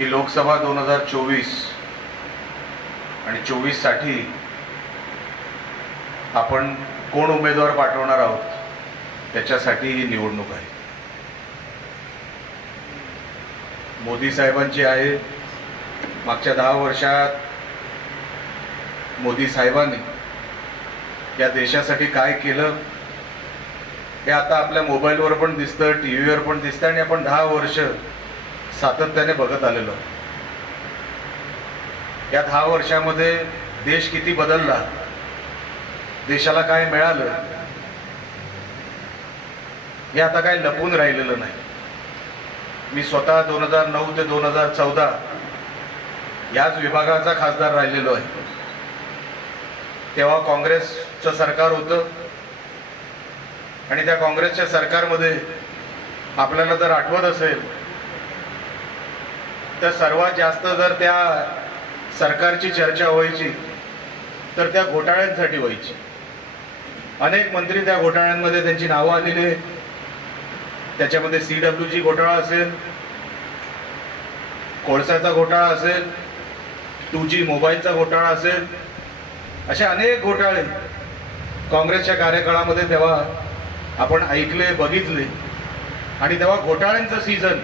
की लोकसभा दोन हजार चोवीस आणि चोवीससाठी आपण कोण उमेदवार पाठवणार आहोत त्याच्यासाठी ही निवडणूक आहे. मोदी साहेबांची आहे. मागच्या दहा वर्षात मोदी साहेबांनी या देशासाठी काय केलं हे आता आपल्या मोबाईलवर पण दिसतं टी व्हीवर पण दिसतं आणि आपण दहा वर्ष सातत्याने बघत आलेलो. या दहा वर्षामध्ये देश किती बदलला देशाला काय मिळालं हे आता काय लपून राहिलेलं नाही. मी स्वतः दोन हजार नऊ ते दोन हजार चौदा याच विभागाचा खासदार राहिलेलो आहे. तेव्हा काँग्रेसचं सरकार होतं आणि त्या काँग्रेसच्या सरकारमध्ये आपल्याला जर आठवत असेल तर सर्वात जास्त जर त्या सरकारची चर्चा व्हायची तर त्या घोटाळ्यांसाठी व्हायची. अनेक मंत्री त्या घोटाळ्यांमध्ये त्यांची नावं आलेली आहेत. त्याच्यामध्ये सी डब्ल्यू जी घोटाळा असेल कोळसाचा घोटाळा असेल टू जी मोबाईलचा घोटाळा असेल असे अनेक घोटाळे काँग्रेसच्या कार्यकाळामध्ये तेव्हा आपण ऐकले बघितले. आणि तेव्हा घोटाळ्यांचं सीझन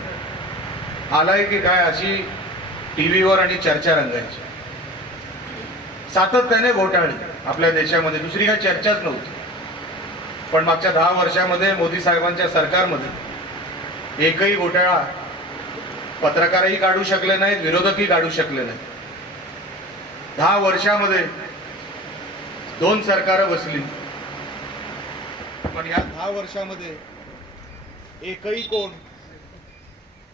आलाय की काय अशी टी व्हीवर आणि चर्चा रंगायची. सातत्याने घोटाळे आपल्या देशामध्ये. दुसरी काही चर्चाच नव्हती. पण मागच्या दहा वर्षामध्ये मोदी साहेबांच्या सरकारमध्ये एकही घोटाळा पत्रकारही काढू शकले नाहीत विरोधकही काढू शकले नाहीत. दहा वर्षामध्ये दोन सरकारं बसली. पण या दहा वर्षामध्ये एकही कोण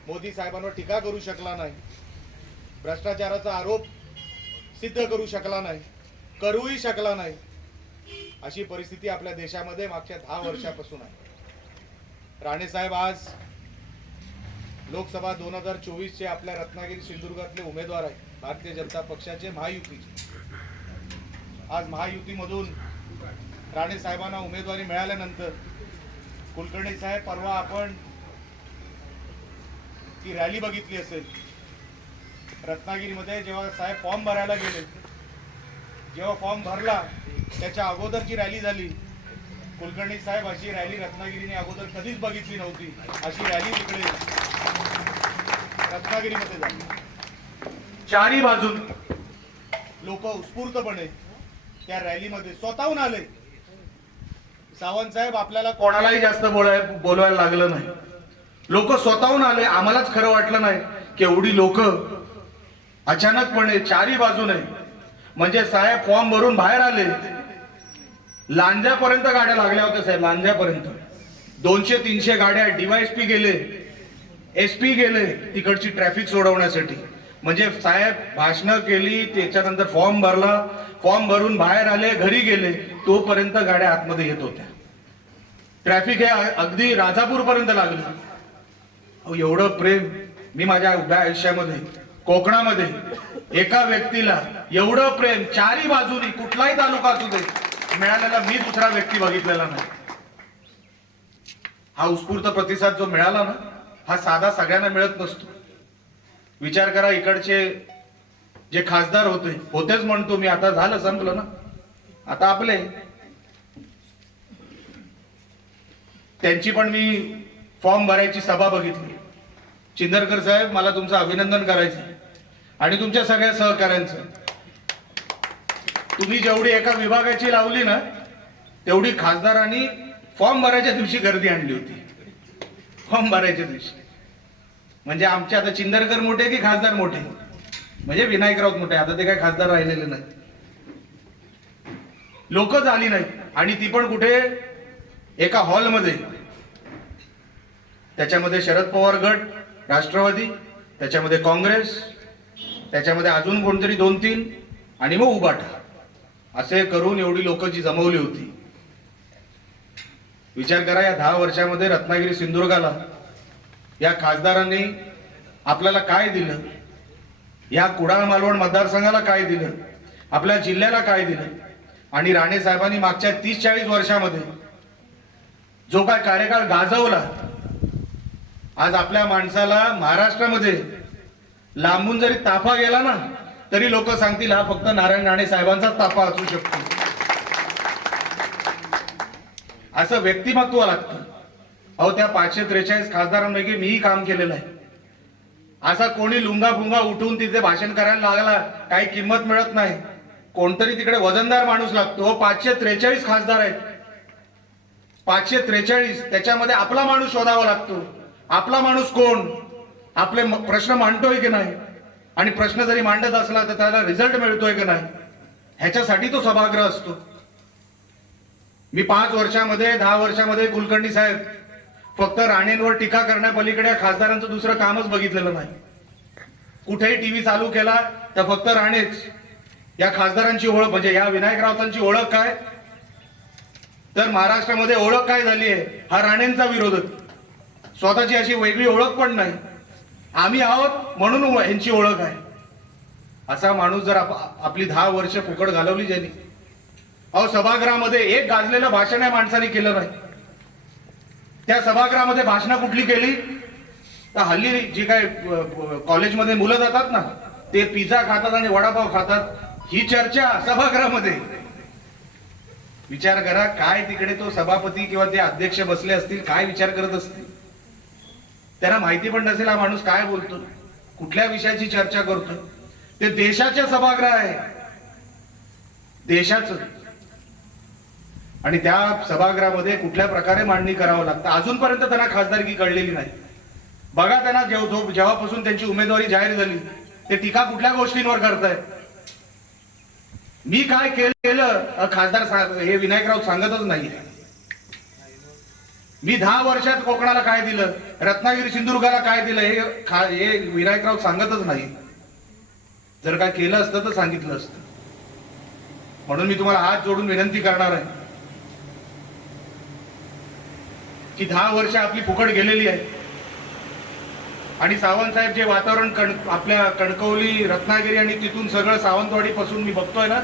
मोदी साहेबांवर टीका करू शकला नाही. भ्रष्टाचाराचा आरोप सिद्ध करू शकला नाही. करूही शकला नाही. अशी परिस्थिती आपल्या देशामध्ये मागच्या दहा वर्षापासून आहे. राणे साहेब आज लोकसभा दोन हजार चोवीसचे आपल्या रत्नागिरी सिंधुदुर्गातले उमेदवार आहेत. भारतीय जनता पक्षाचे महायुतीचे. आज महायुतीमधून राणे साहेबांना उमेदवारी मिळाल्यानंतर कुलकर्णी साहेब परवा आपण ती रॅली बघितली असेल. रत्नागिरीमध्ये जेव्हा साहेब फॉर्म भरायला गेले जेव्हा फॉर्म भरला त्याच्या अगोदरची रॅली झाली. कुलकर्णी साहेब अशी रॅली रत्नागिरीने अगोदर कधीच बघितली नव्हती. अशी रॅली तिकडे रत्नागिरीमध्ये झाली. चारी बाजून लोक उत्स्फूर्तपणे त्या रॅलीमध्ये स्वतःहून आले. सावंत साहेब आपल्याला कोणालाही जास्त बोलाय बोलवायला लागलं नाही. लोक स्वतःहून आले आम्हालाच खरं वाटलं नाही. की एवढी लोक? अचानकपणे चारी बाजूने म्हणजे साहेब फॉर्म भरून बाहेर आले. लांज्यापर्यंत गाड्या लागल्या होत्या साहेब लांज्यापर्यंत. दोनशे तीनशे गाड्या डीवायएसपी गेले. एस पी गेले तिकडची ट्रॅफिक सोडवण्यासाठी. म्हणजे साहेब भाषणं केली त्याच्यानंतर फॉर्म भरला. फॉर्म भरून बाहेर आले घरी गेले. तोपर्यंत गाड्या आतमध्ये येत होत्या. ट्रॅफिक हे अगदी राजापूर पर्यंत लागलं. एवढं प्रेम मी माझ्या उभ्या आयुष्यामध्ये कोकणामध्ये एका व्यक्तीला एवढं प्रेम चारी बाजूनी कुठलाही तालुका असू दे मिळालेला मी दुसरा व्यक्ती बघितलेला नाही. हा उत्स्फूर्त प्रतिसाद जो मिळाला ना हा साधा सगळ्यांना मिळत नसतो. विचार करा इकडचे जे खासदार होते होतेच म्हणतो मी आता झालं संपलं ना. आता आपले. त्यांची पण मी फॉर्म भरायची सभा बघितली. चिंदरकर साहेब मला तुमचं अभिनंदन करायचं आणि तुमच्या सगळ्या सहकाऱ्यांचं. तुम्ही जेवढी एका विभागाची लावली ना तेवढी खासदारांनी फॉर्म भरायच्या दिवशी गर्दी आणली होती. फॉर्म भरायच्या दिवशी. म्हणजे आमचे आता चिंदरकर मोठे की खासदार मोठे? म्हणजे विनायक राऊत मोठे आता ते काय खासदार राहिलेले नाही लोकच आली नाही आणि ती पण कुठे? एका हॉलमध्ये. त्याच्यामध्ये शरद पवार गट राष्ट्रवादी त्याच्यामध्ये काँग्रेस त्याच्यामध्ये अजून कोणतरी दोन तीन आणि मग उबाटा असे करून एवढी लोक जी जमवली होती. विचार करा या दहा वर्षामध्ये रत्नागिरी सिंधुदुर्गाला या खासदारांनी आपल्याला काय दिलं? या कुडाळ मालवण मतदारसंघाला काय दिलं? आपल्या जिल्ह्याला काय दिलं? आणि राणे साहेबांनी मागच्या तीस चाळीस वर्षामध्ये जो काय कार्यकाळ गाजवला आज आपल्या माणसाला महाराष्ट्रामध्ये लांबून जरी ताफा गेला ना तरी लोक सांगतील हा फक्त नारायण राणे साहेबांचाच ताफा असू शकतो. असं व्यक्तिमत्व लागतं. अहो त्या पाचशे त्रेचाळीस खासदारांपैकी मीही काम केलेलं आहे. असा कोणी लुंगा फुंगा उठून तिथे भाषण करायला लागला काही किंमत मिळत नाही. कोणतरी तिकडे वजनदार माणूस लागतो. पाचशे त्रेचाळीस खासदार आहेत. पाचशे त्रेचाळीस त्याच्यामध्ये आपला माणूस शोधावा लागतो. आपला माणूस कोण? आपले प्रश्न मांडतोय की नाही? आणि प्रश्न जरी मांडत असला तर त्याला रिझल्ट मिळतोय की नाही? ह्याच्यासाठी तो सभागृह असतो. मी पाच वर्षामध्ये दहा वर्षामध्ये कुलकर्णी साहेब फक्त राणेंवर टीका करण्यापलीकडे खासदारांचं दुसरं कामच बघितलेलं नाही. कुठेही टीव्ही चालू केला तर फक्त राणेच. या खासदारांची ओळख म्हणजे या विनायक राऊतांची ओळख काय? तर महाराष्ट्रामध्ये ओळख काय झाली आहे? हा राणेंचा विरोधक. स्वतःची अशी वेगळी ओळख पण नाही. आम्ही आहोत म्हणून यांची ओळख आहे. असा माणूस जर आप- आपली दहा वर्ष फुकट घालवली ज्यांनी. अहो सभागृहामध्ये एक गाजलेलं भाषण या माणसाने केलं नाही. त्या सभागृहामध्ये भाषणं कुठली केली? तर हल्ली जी काय कॉलेजमध्ये मुलं जातात ना ते पिझ्झा खातात आणि वडापाव खातात. ही चर्चा सभागृहामध्ये. विचार करा काय तिकडे तो सभापती किंवा ते अध्यक्ष बसले असतील काय विचार करत असतील? त्यांना माहिती पण नसेल हा माणूस काय बोलतो कुठल्या विषयाची चर्चा करतो ते देशाचे सभागृह आहे. देशाचं. आणि त्या सभागृहामध्ये कुठल्या प्रकारे मांडणी करावं लागतं अजूनपर्यंत त्यांना खासदारकी कळलेली नाही. बघा त्यांना जेव- जेव्हापासून त्यांची उमेदवारी जाहीर झाली ते टीका कुठल्या गोष्टींवर करतायत? मी काय केलं केलं खासदार हे विनायकराव सांगतच नाही मी दहा वर्षात कोकणाला काय दिलं? रत्नागिरी सिंधुदुर्गाला काय दिलं? हे हे विनायकराव सांगतच नाही. जर काय केलं असतं तर सांगितलं असतं. म्हणून मी तुम्हाला हात जोडून विनंती करणार आहे. की दहा वर्ष आपली फुकट गेलेली आहे. आणि सावंतसाहेब जे वातावरण कण आपल्या कणकवली रत्नागिरी आणि तिथून सगळं सावंतवाडी पासून मी बघतोय ना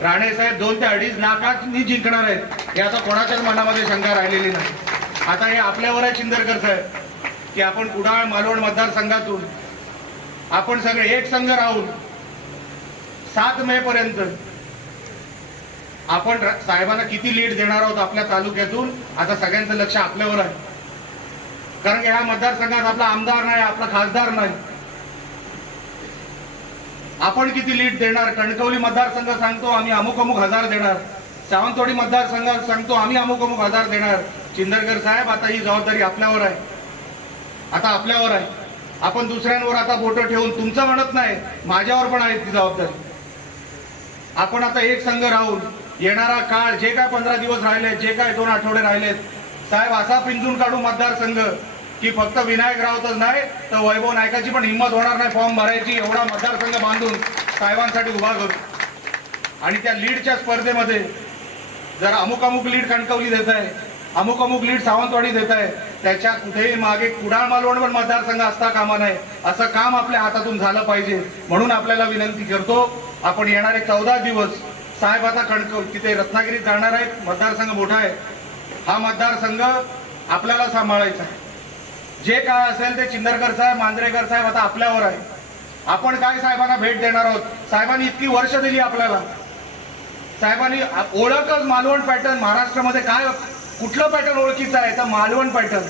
राणे साहेब दोन ते अडीच लाखांनी जिंकणार आहेत. याचा आता कोणाच्याच मनामध्ये शंका राहिलेली नाही. आता हे आपल्यावर आहे चिंदरकर साहेब की आपण कुडाळ मालवण मतदारसंघातून आपण सगळे एक संघ राहून सात मे पर्यंत आपण साहेबांना किती लीड देणार आहोत आपल्या तालुक्यातून आता सगळ्यांचं लक्ष आपल्यावर आहे. कारण की ह्या मतदारसंघात आपला आमदार नाही आपला खासदार नाही. आपण किती लीड देणार? कणकवली मतदारसंघ सांगतो आम्ही अमुक अमुक हजार देणार. सावंतवाडी मतदारसंघात सांगतो आम्ही अमुक अमुक हजार देणार. चिंदरकर साहेब आता ही जबाबदारी आपल्यावर आहे. आता आपल्यावर आहे. आपण दुसऱ्यांवर आता बोटं ठेवून तुमचं म्हणत नाही माझ्यावर पण आहे ती जबाबदारी. आपण आता एक संघ राहून येणारा काळ जे काय पंधरा दिवस राहिले जे काय दोन आठवडे राहिलेत साहेब असा पिंजून काढू मतदारसंघ की फक्त विनायक रावतच नाही तर वैभव नायकाची पण हिंमत होणार नाही फॉर्म भरायची एवढा मतदारसंघ बांधून साहेबांसाठी उभा करू. आणि त्या लीडच्या स्पर्धेमध्ये जर अमुक अमुक लीड कणकवली देत आहे अमुक अमुक लीड सावंतवाडी देत आहे त्याच्या कुठेही मागे कुडाळ मालवण पण मतदारसंघ असता कामा नये. असं काम आपल्या हातातून झालं पाहिजे. म्हणून आपल्याला विनंती करतो आपण येणारे चौदा दिवस साहेब आता कणक तिथे रत्नागिरीत जाणार आहेत. मतदारसंघ मोठा आहे. हा मतदारसंघ आपल्याला सांभाळायचा आहे. जे काय असेल ते चिंदरकर साहेब मांजरेकर साहेब आता आपल्यावर आहे. आपण काय साहेबांना भेट देणार आहोत? साहेबांनी इतकी वर्ष दिली आपल्याला. साहेबांनी ओळखच मालवण पॅटर्न महाराष्ट्रामध्ये काय कुठलं पॅटर्न ओळखीचं आहे? तर मालवण पॅटर्न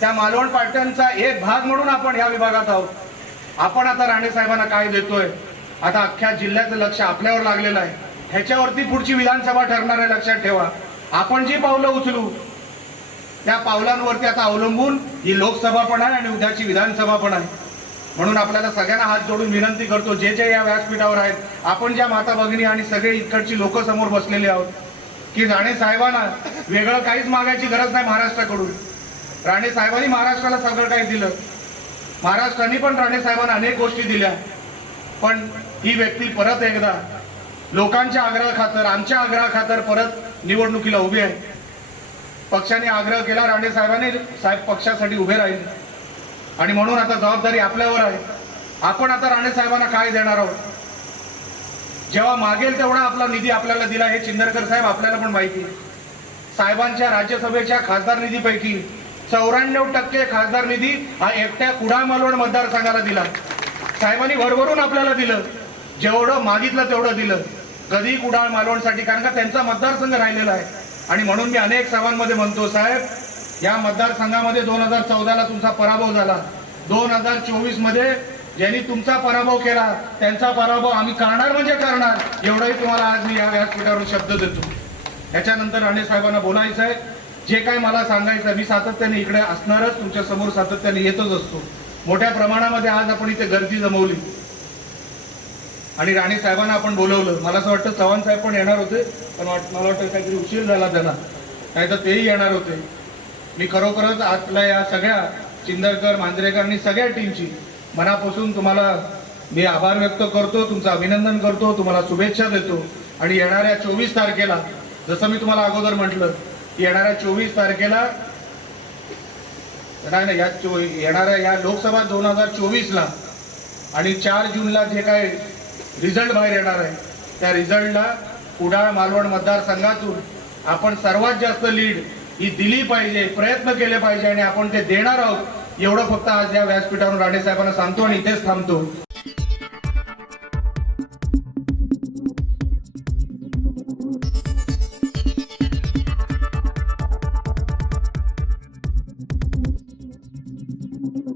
त्या मालवण पॅटर्नचा एक भाग म्हणून आपण ह्या विभागात आहोत. आपण आता राणे साहेबांना काय देतोय? आता अख्ख्या जिल्ह्याचं लक्ष आपल्यावर लागलेलं आहे. ह्याच्यावरती पुढची विधानसभा ठरणार आहे लक्षात ठेवा. आपण जी पावलं उचलू त्या पावलांवरती आता अवलंबून ही लोकसभा पण आहे आणि उद्याची विधानसभा पण आहे. म्हणून आपल्याला सगळ्यांना हात जोडून विनंती करतो जे जे या व्यासपीठावर आहेत आपण ज्या माता भगिनी आणि सगळे इकडची लोक समोर बसलेले आहोत की राणे साहेबांना वेगळं काहीच मागायची गरज नाही महाराष्ट्राकडून. राणे साहेबांनी महाराष्ट्राला सगळं काही दिलं. महाराष्ट्राने पण राणे साहेबांना अनेक गोष्टी दिल्या. पण ही व्यक्ती परत एकदा लोकांच्या आग्रह खातर आमच्या आग्रह खातर परत निवडणुकीला उभी आहे. पक्षाने आग्रह केला राणे साहेबांनी साहेब पक्षासाठी उभे राहील. आणि म्हणून आता जबाबदारी आपल्यावर आहे. आपण आता राणे साहेबांना काय देणार आहोत? जेव्हा मागेल तेवढा आपला निधी आपल्याला दिला हे चिंदरकर साहेब आपल्याला पण माहिती आहे. साहेबांच्या राज्यसभेच्या खासदार निधीपैकी चौऱ्याण्णव टक्के खासदार निधी हा एकट्या कुडाळ मालवण मतदारसंघाला दिला. साहेबांनी भरभरून आपल्याला दिलं. जेवढं मागितलं तेवढं दिलं. कधी कुडाळ मालवणसाठी कारण का त्यांचा मतदारसंघ राहिलेला आहे. आणि म्हणून मी अनेक सभांमध्ये म्हणतो साहेब या मतदारसंघामध्ये दोन हजार चौदाला तुमचा पराभव झाला. दोन हजार चोवीसमध्ये ज्यांनी तुमचा पराभव केला त्यांचा पराभव आम्ही करणार म्हणजे करणार एवढाही तुम्हाला आज मी या व्यासपीठावरून शब्द देतो. त्याच्यानंतर राणे साहेबांना बोलायचं आहे. जे काय मला सांगायचं मी सातत्याने इकडे असणारच तुमच्यासमोर सातत्याने येतच असतो. मोठ्या प्रमाणामध्ये आज आपण इथे गर्दी जमवली. आणि राणे साहेबांना आपण बोलवलं. मला असं वाटतं चव्हाण साहेब पण येणार होते पण वाट- मला वाटतं काहीतरी उशीर झाला त्यांना. नाही तर तेही येणार होते. मी खरोखरच आपल्या या सगळ्या चिंदरकर मांजरेकर आणि सगळ्या टीमची मनापासून तुम्हाला मी आभार व्यक्त करतो तुमचं अभिनंदन करतो तुम्हाला शुभेच्छा देतो. आणि येणाऱ्या चोवीस तारखेला जसं मी तुम्हाला अगोदर म्हटलं की येणाऱ्या चोवीस तारखेला नाही नाही या चो येणाऱ्या या लोकसभा दोन हजार चोवीसला आणि चार जूनला जे काय रिझल्ट बाहेर येणार आहे त्या रिझल्टला कुडाळ मालवण मतदारसंघातून आपण सर्वात जास्त लीड ही दिली पाहिजे प्रयत्न केले पाहिजे आणि आपण ते देणार आहोत. एवढं फक्त आज या व्यासपीठावरून राणे साहेबांना सांगतो आणि इथेच थांबतो.